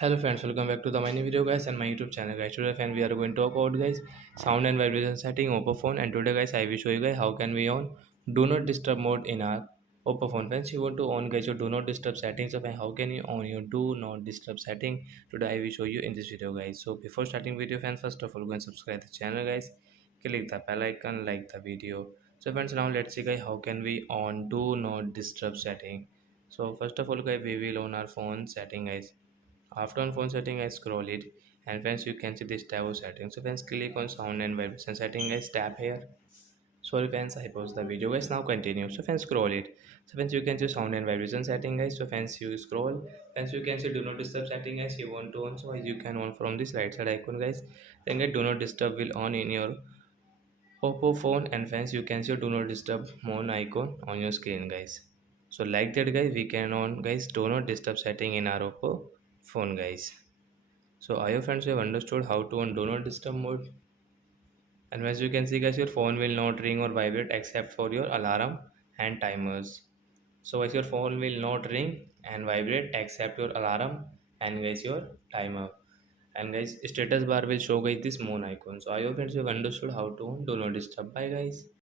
Hello friends, welcome back to the my new video guys and my YouTube channel guys. Today friend we are going to talk about guys sound and vibration setting Oppo phone, and today guys I will show you guys how can we on do not disturb mode in our Oppo phone. Friends, you want to on guys your do not disturb settings. So how can you on your do not disturb setting? Today I will show you in this video guys. So before starting video friends, first of all go and subscribe the channel guys. Click the bell icon, like the video. So friends, now let's see guys how can we on do not disturb setting. So first of all guys we will on our phone setting guys. After on phone setting, I scroll it, and friends, you can see this tab of settings. So friends, click on sound and vibration setting. Guys, tap here. Sorry friends, I pause the video. Guys, now continue. So friends, scroll it. So friends, you can see sound and vibration setting. Guys, so friends, you scroll. Friends, you can see do not disturb setting. Guys, you want to on, so you can on from this right side icon. Guys, then get do not disturb will on in your Oppo phone, and friends, you can see do not disturb mon icon on your screen, guys. So like that, guys, we can on guys do not disturb setting in our Oppo phone, guys. So I hope friends you have understood how to on do not disturb mode. And as you can see guys, your phone will not ring or vibrate except for your alarm and timers. So guys, your phone will not ring and vibrate except your alarm and guys your timer. And guys, status bar will show guys this moon icon. So I hope friends you have understood how to on do not disturb. Bye guys.